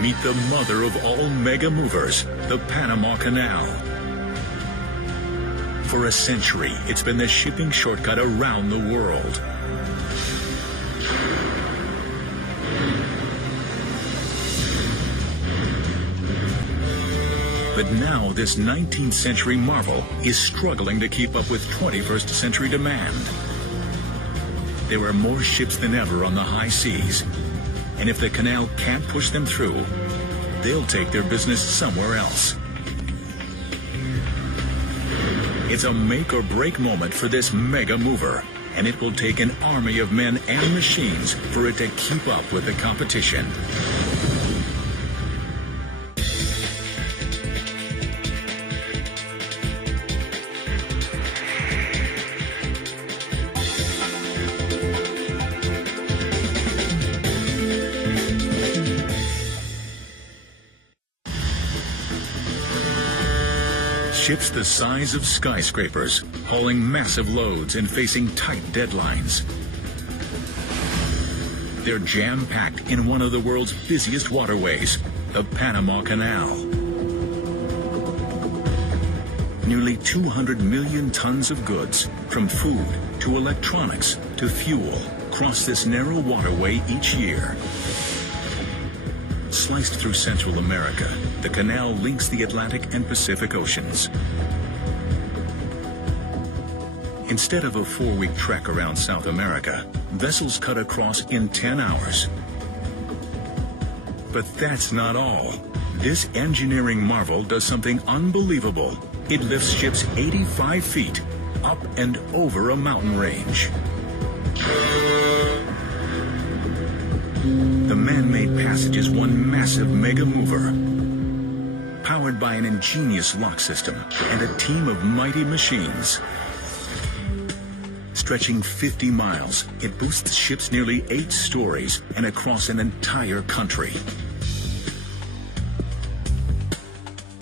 Meet the mother of all mega movers, the Panama Canal. For a century, it's been the shipping shortcut around the world. But now this 19th century marvel is struggling to keep up with 21st century demand. There are more ships than ever on the high seas, and if the canal can't push them through, they'll take their business somewhere else. It's a make or break moment for this mega mover, and it will take an army of men and machines for it to keep up with the competition. Ships the size of skyscrapers, hauling massive loads and facing tight deadlines. They're jam-packed in one of the world's busiest waterways, the Panama Canal. Nearly 200 million tons of goods, from food to electronics to fuel, cross this narrow waterway each year. Sliced through Central America, the canal links the Atlantic and Pacific Oceans. Instead of a 4-week trek around South America, vessels cut across in 10 hours. But that's not all. This engineering marvel does something unbelievable. It lifts ships 85 feet up and over a mountain range. The man-made passage is one massive mega mover, powered by an ingenious lock system and a team of mighty machines. Stretching 50 miles, it boosts ships nearly 8 stories and across an entire country.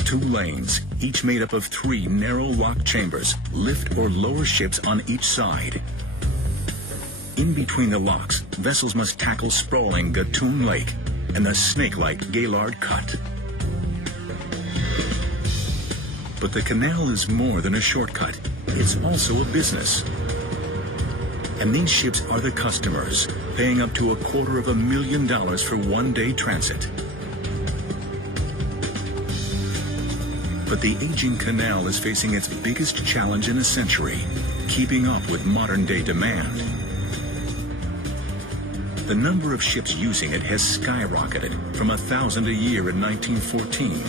2 lanes, each made up of 3 narrow lock chambers, lift or lower ships on each side. In between the locks, vessels must tackle sprawling Gatun Lake and the snake-like Gaylord Cut. But the canal is more than a shortcut. It's also a business. And these ships are the customers, paying up to $250,000 for one-day transit. But the aging canal is facing its biggest challenge in a century, keeping up with modern-day demand. The number of ships using it has skyrocketed from 1,000 a year in 1914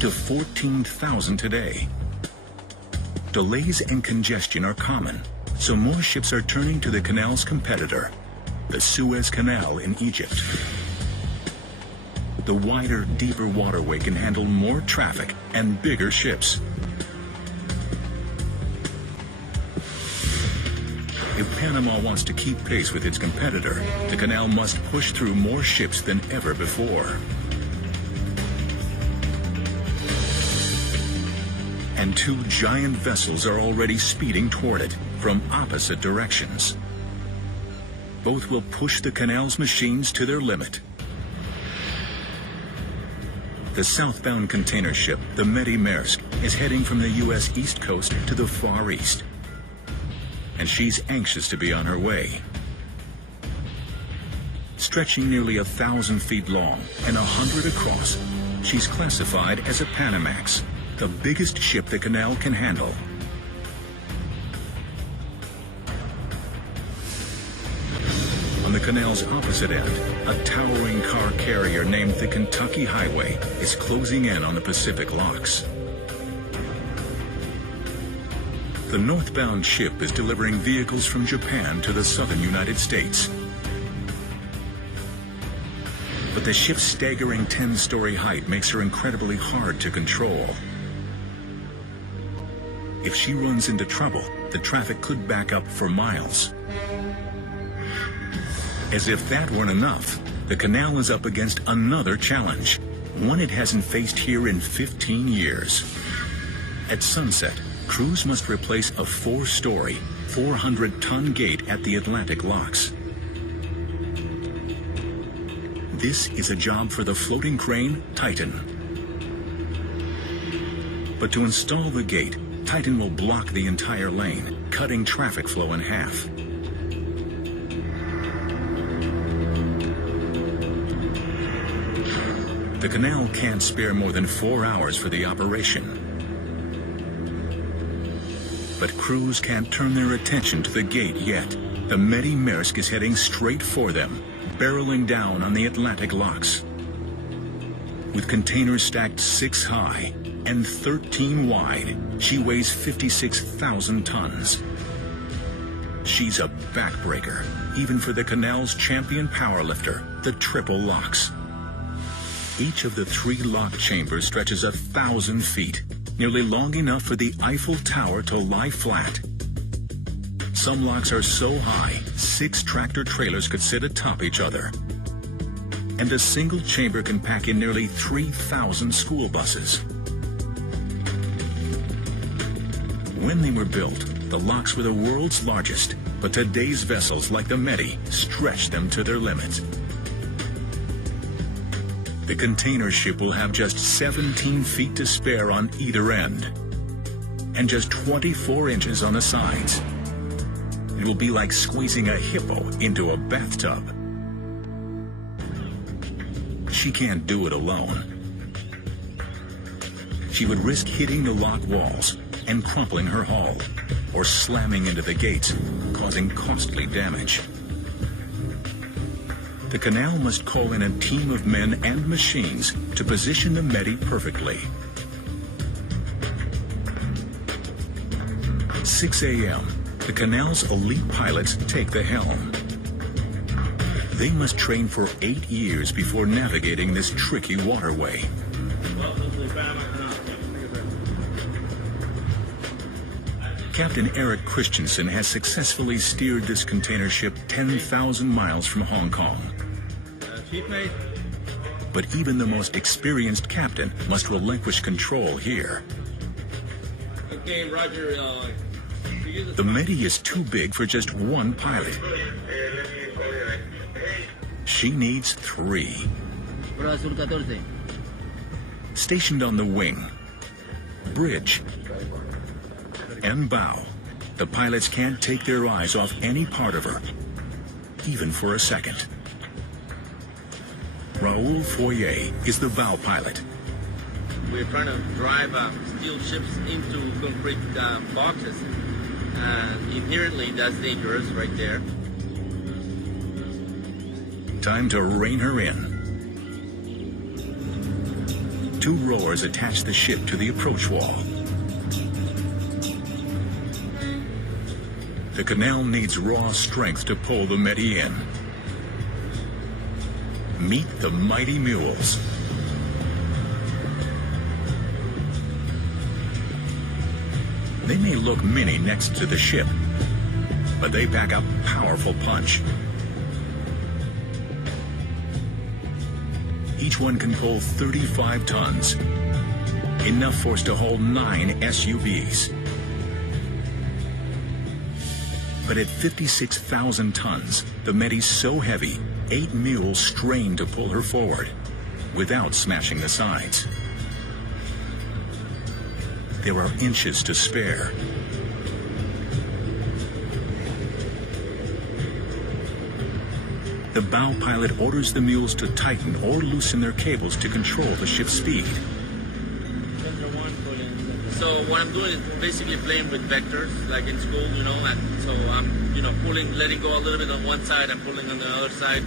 to 14,000 today. Delays and congestion are common, so more ships are turning to the canal's competitor, the Suez Canal in Egypt. The wider, deeper waterway can handle more traffic and bigger ships. If Panama wants to keep pace with its competitor, the canal must push through more ships than ever before. And 2 giant vessels are already speeding toward it from opposite directions. Both will push the canal's machines to their limit. The southbound container ship, the Medi Maersk, is heading from the U.S. East Coast to the Far East. And she's anxious to be on her way. Stretching nearly 1,000 feet long and 100 across, she's classified as a Panamax, the biggest ship the canal can handle. On the canal's opposite end, a towering car carrier named the Kentucky Highway is closing in on the Pacific locks. The northbound ship is delivering vehicles from Japan to the southern United States. But the ship's staggering 10-story height makes her incredibly hard to control. If she runs into trouble, the traffic could back up for miles. As if that weren't enough, the canal is up against another challenge, one it hasn't faced here in 15 years. At sunset, crews must replace a 4-story, 400-ton gate at the Atlantic locks. This is a job for the floating crane, Titan. But to install the gate, Titan will block the entire lane, cutting traffic flow in half. The canal can't spare more than 4 hours for the operation. But crews can't turn their attention to the gate yet. The Medi Maersk is heading straight for them, barreling down on the Atlantic locks. With containers stacked 6 high and 13 wide, she weighs 56,000 tons. She's a backbreaker, even for the canal's champion powerlifter, the triple locks. Each of the 3 lock chambers stretches 1,000 feet, nearly long enough for the Eiffel Tower to lie flat. Some locks are so high, 6 tractor trailers could sit atop each other. And a single chamber can pack in nearly 3,000 school buses. When they were built, the locks were the world's largest, but today's vessels, like the Medi, stretch them to their limits. The container ship will have just 17 feet to spare on either end, and just 24 inches on the sides. It will be like squeezing a hippo into a bathtub. She can't do it alone. She would risk hitting the lock walls and crumpling her hull, or slamming into the gates, causing costly damage. The canal must call in a team of men and machines to position the Medi perfectly. 6 a.m., the canal's elite pilots take the helm. They must train for 8 years before navigating this tricky waterway. Captain Eric Christensen has successfully steered this container ship 10,000 miles from Hong Kong. But even the most experienced captain must relinquish control here. Okay, Roger. The Medi is too big for just one pilot. She needs 3. Stationed on the wing, bridge, and bow, the pilots can't take their eyes off any part of her, even for a second. Raoul Foyer is the bow pilot. We're trying to drive steel ships into concrete boxes. Inherently, that's dangerous right there. Time to rein her in. 2 rowers attach the ship to the approach wall. The canal needs raw strength to pull the Medi in. Meet the mighty mules. They may look mini next to the ship, but they pack a powerful punch. Each one can pull 35 tons, enough force to hold 9 SUVs. But at 56,000 tons, the Medi's so heavy, 8 mules strain to pull her forward, without smashing the sides. There are inches to spare. The bow pilot orders the mules to tighten or loosen their cables to control the ship's speed. So what I'm doing is basically playing with vectors, like in school, and so I'm, pulling, letting go a little bit on one side and pulling on the other side.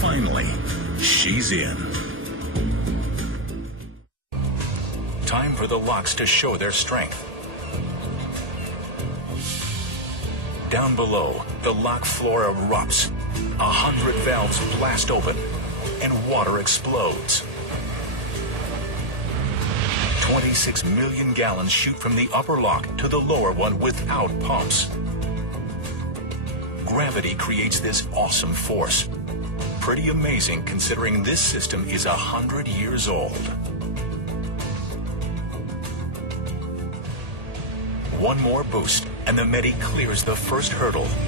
Finally, she's in. Time for the locks to show their strength. Down below, the lock floor erupts. 100 valves blast open, and water explodes. 26 million gallons shoot from the upper lock to the lower one without pumps. Gravity creates this awesome force. Pretty amazing considering this system is 100 years old. one more boost, and the Medi clears the first hurdle.